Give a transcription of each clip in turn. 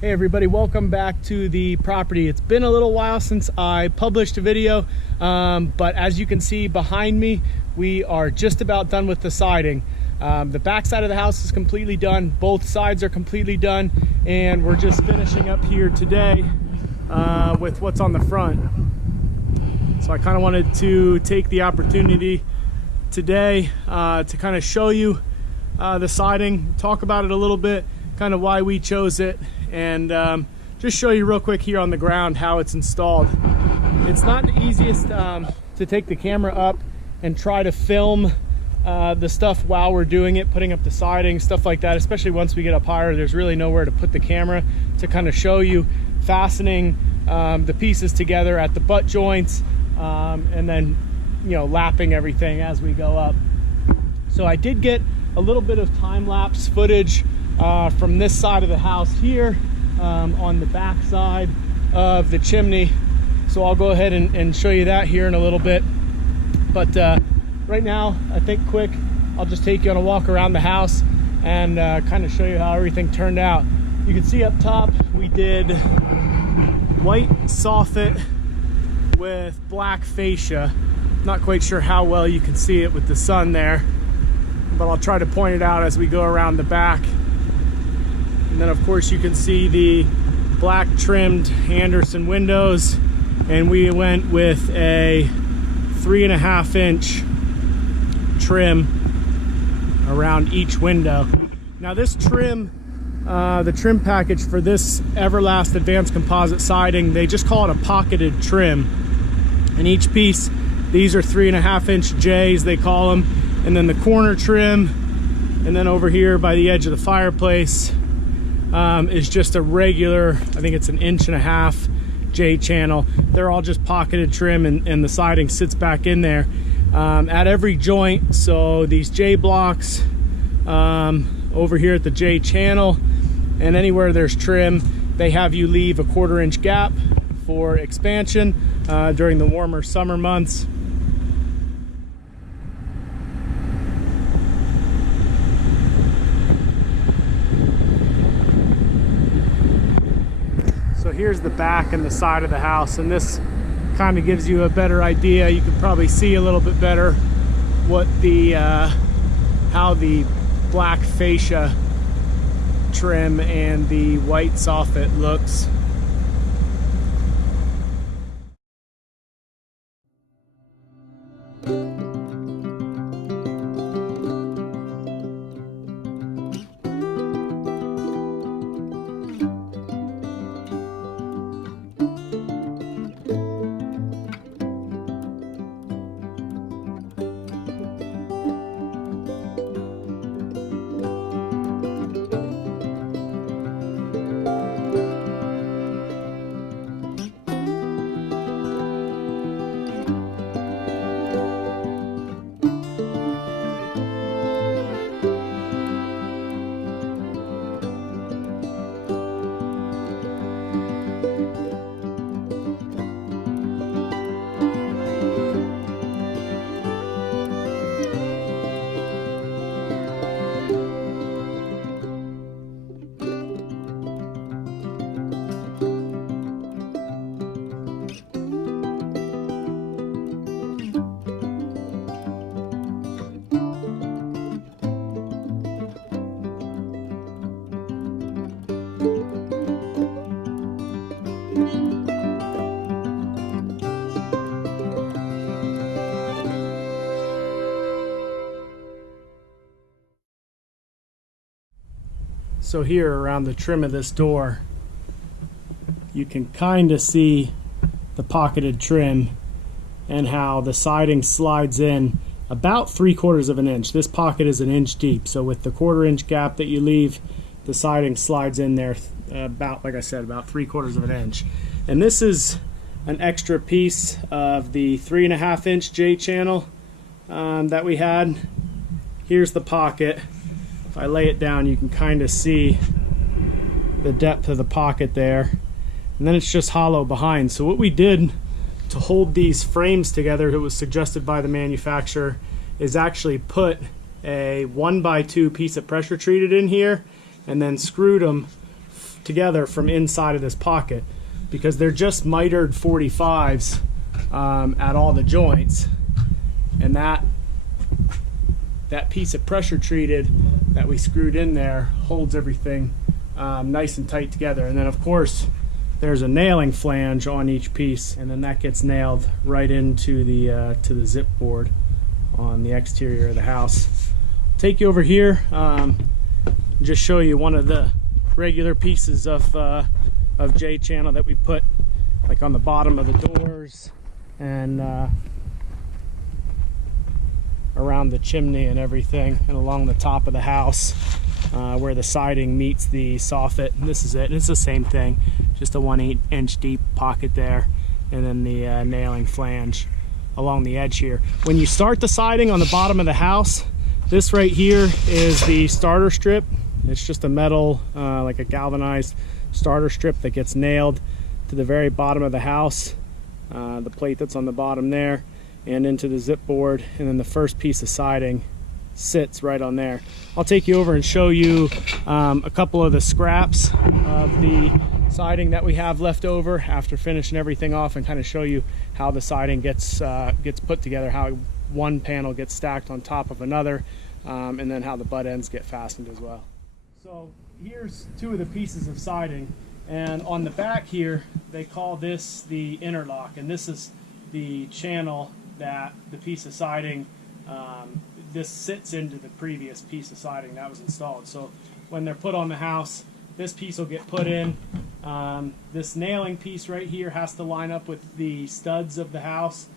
Hey everybody, welcome back to the property. It's been a little while since I published a video, but as you can see behind me, we are just about done with the siding. The back side of the house is completely done. Both sides are completely done, and we're just finishing up here today with what's on the front. So I kind of wanted to take the opportunity today to kind of show you the siding, talk about it a little bit, kind of why we chose it, and just show you real quick here on the ground how it's installed. It's not the easiest to take the camera up and try to film the stuff while we're doing it, putting up the siding, stuff like that, especially once we get up higher. There's really nowhere to put the camera to kind of show you fastening the pieces together at the butt joints, and then, you know, lapping everything as we go up. So I did get a little bit of time-lapse footage from this side of the house here, on the back side of the chimney. So I'll go ahead and show you that here in a little bit. But right now, I think quick, I'll just take you on a walk around the house and kind of show you how everything turned out. You can see up top, we did white soffit with black fascia. Not quite sure how well you can see it with the sun there, but I'll try to point it out as we go around the back. And then of course you can see the black trimmed Anderson windows, and we went with a 3.5 inch trim around each window. Now this trim, the trim package for this Everlast Advanced Composite Siding, they just call it a pocketed trim. And each piece, these are 3.5 inch J's, they call them. And then the corner trim, and then over here by the edge of the fireplace, is just a regular, I think it's an 1.5 inch J channel. They're all just pocketed trim, and the siding sits back in there at every joint. So these J blocks over here at the J channel, and anywhere there's trim, they have you leave a 1/4 inch gap for expansion during the warmer summer months. So here's the back and the side of the house, and this kind of gives you a better idea. You can probably see a little bit better what the how the black fascia trim and the white soffit looks. So here around the trim of this door, you can kind of see the pocketed trim and how the siding slides in about 3/4 inch. This pocket is 1 inch deep, so with the 1/4 inch gap that you leave, the siding slides in there about, like I said, about 3/4 inch. And this is an extra piece of the 3.5 inch J channel that we had. Here's the pocket. If I lay it down, you can kind of see the depth of the pocket there, and then it's just hollow behind. So what we did to hold these frames together, it was suggested by the manufacturer, is actually put a 1x2 piece of pressure treated in here and then screwed them together from inside of this pocket, because they're just mitered 45s at all the joints, and that piece of pressure treated that we screwed in there holds everything nice and tight together. And then of course there's a nailing flange on each piece, and then that gets nailed right into the zip board on the exterior of the house. I'll take you over here, just show you one of the regular pieces of J-channel that we put like on the bottom of the doors and around the chimney and everything, and along the top of the house where the siding meets the soffit. And this is it. It's the same thing, just a 1/8-inch deep pocket there, and then the nailing flange along the edge here. When you start the siding on the bottom of the house, this right here is the starter strip. It's just a metal, like a galvanized starter strip that gets nailed to the very bottom of the house, the plate that's on the bottom there, and into the zip board, and then the first piece of siding sits right on there. I'll take you over and show you a couple of the scraps of the siding that we have left over after finishing everything off, and kind of show you how the siding gets put together, how one panel gets stacked on top of another, and then how the butt ends get fastened as well. So here's two of the pieces of siding, and on the back here they call this the interlock, and this is the channel that the piece of siding, this sits into the previous piece of siding that was installed. So when they're put on the house, this piece will get put in. This nailing piece right here has to line up with the studs of the house,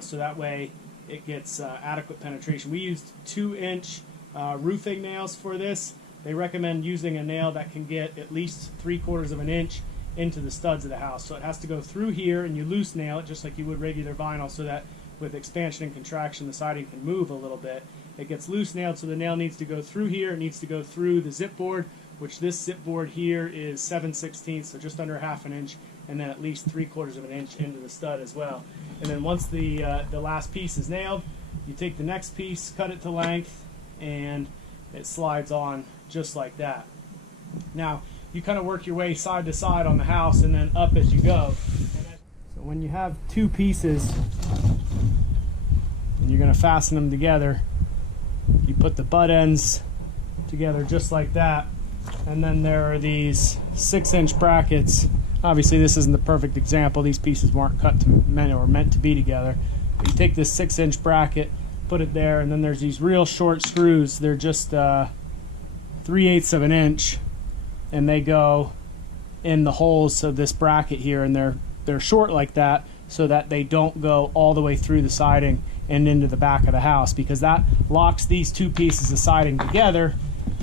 so that way it gets adequate penetration. We used 2-inch roofing nails for this. They recommend using a nail that can get at least 3/4 of an inch into the studs of the house. So it has to go through here, and you loose nail it just like you would regular vinyl, so that with expansion and contraction the siding can move a little bit. It gets loose nailed, so the nail needs to go through here. It needs to go through the zip board, which this zip board here is 7/16, so just under 1/2 inch, and then at least 3/4 of an inch into the stud as well. And then once the last piece is nailed, you take the next piece, cut it to length, and it slides on just like that. Now you kind of work your way side to side on the house and then up as you go. So when you have two pieces and you're going to fasten them together, you put the butt ends together just like that, and then there are these 6-inch brackets. Obviously this isn't the perfect example, these pieces weren't cut to meant to be together, but you take this 6-inch bracket, put it there, and then there's these real short screws. They're just 3/8 of an inch, and they go in the holes of this bracket here, and they're short like that so that they don't go all the way through the siding and into the back of the house, because that locks these two pieces of siding together,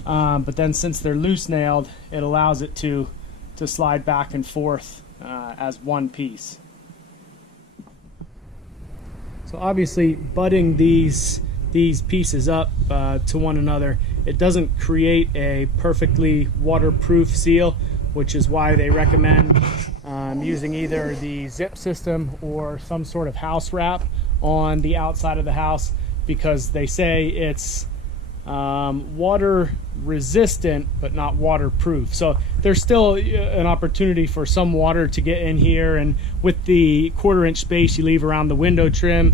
but then since they're loose nailed, it allows it to slide back and forth as one piece. So obviously butting these pieces up to one another, it doesn't create a perfectly waterproof seal, which is why they recommend using either the zip system or some sort of house wrap on the outside of the house, because they say it's water resistant but not waterproof. So there's still an opportunity for some water to get in here, and with the 1/4-inch space you leave around the window trim,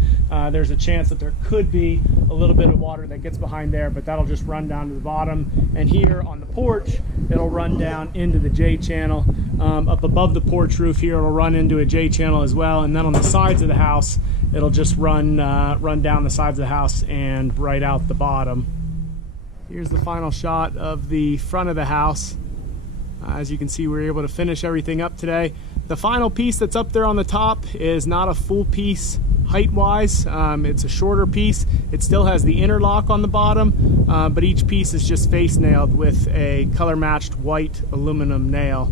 there's a chance that there could be a little bit of water that gets behind there, but that'll just run down to the bottom. And here on the porch, it'll run down into the J-channel. Up above the porch roof here, it'll run into a J-channel as well, and then on the sides of the house, it'll just run down the sides of the house and right out the bottom. Here's the final shot of the front of the house. As you can see, we were able to finish everything up today. The final piece that's up there on the top is not a full piece height-wise. It's a shorter piece. It still has the interlock on the bottom, but each piece is just face nailed with a color-matched white aluminum nail.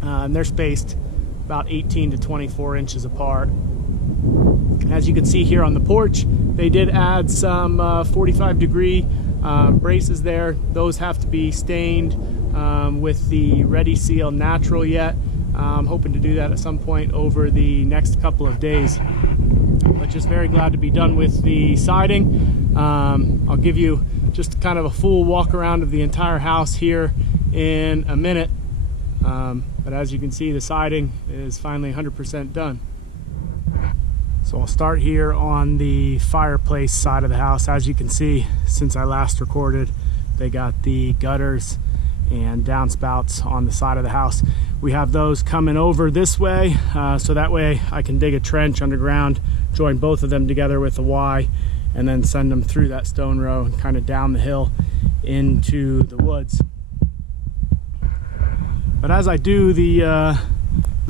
And they're spaced about 18 to 24 inches apart. As you can see here on the porch, they did add some 45-degree braces there. Those have to be stained with the Ready Seal Natural yet. I'm hoping to do that at some point over the next couple of days. But just very glad to be done with the siding. I'll give you just kind of a full walk around of the entire house here in a minute. But as you can see, the siding is finally 100% done. So I'll start here on the fireplace side of the house. As you can see, since I last recorded, they got the gutters and downspouts on the side of the house. We have those coming over this way, so that way I can dig a trench underground, join both of them together with a Y, and then send them through that stone row and kind of down the hill into the woods. But as I do the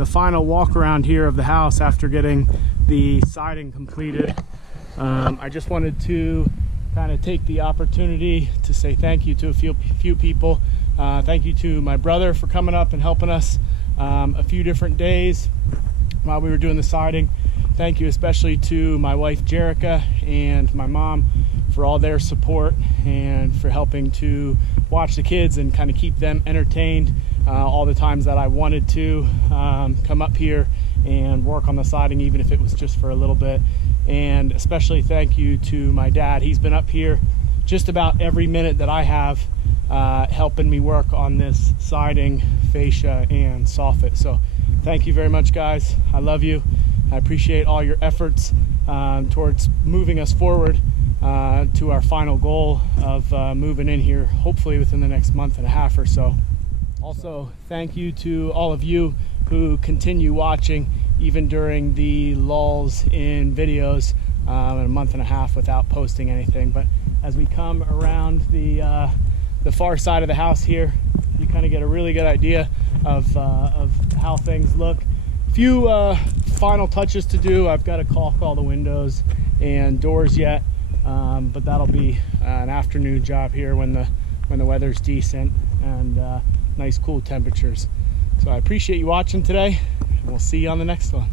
final walk around here of the house after getting the siding completed, I just wanted to kind of take the opportunity to say thank you to a few people. Thank you to my brother for coming up and helping us a few different days while we were doing the siding. Thank you especially to my wife Jerica and my mom for all their support and for helping to watch the kids and kind of keep them entertained all the times that I wanted to come up here and work on the siding, even if it was just for a little bit. And especially thank you to my dad. He's been up here just about every minute that I have, helping me work on this siding, fascia, and soffit. So thank you very much, guys. I love you. I appreciate all your efforts towards moving us forward to our final goal of moving in here, hopefully within the next month and a half or so. Also, thank you to all of you who continue watching even during the lulls in videos in a month and a half without posting anything. But as we come around the far side of the house here, you kind of get a really good idea of how things look. Few final touches to do. I've got to caulk all the windows and doors yet, but that'll be an afternoon job here when the weather's decent and nice cool temperatures. So I appreciate you watching today, and we'll see you on the next one.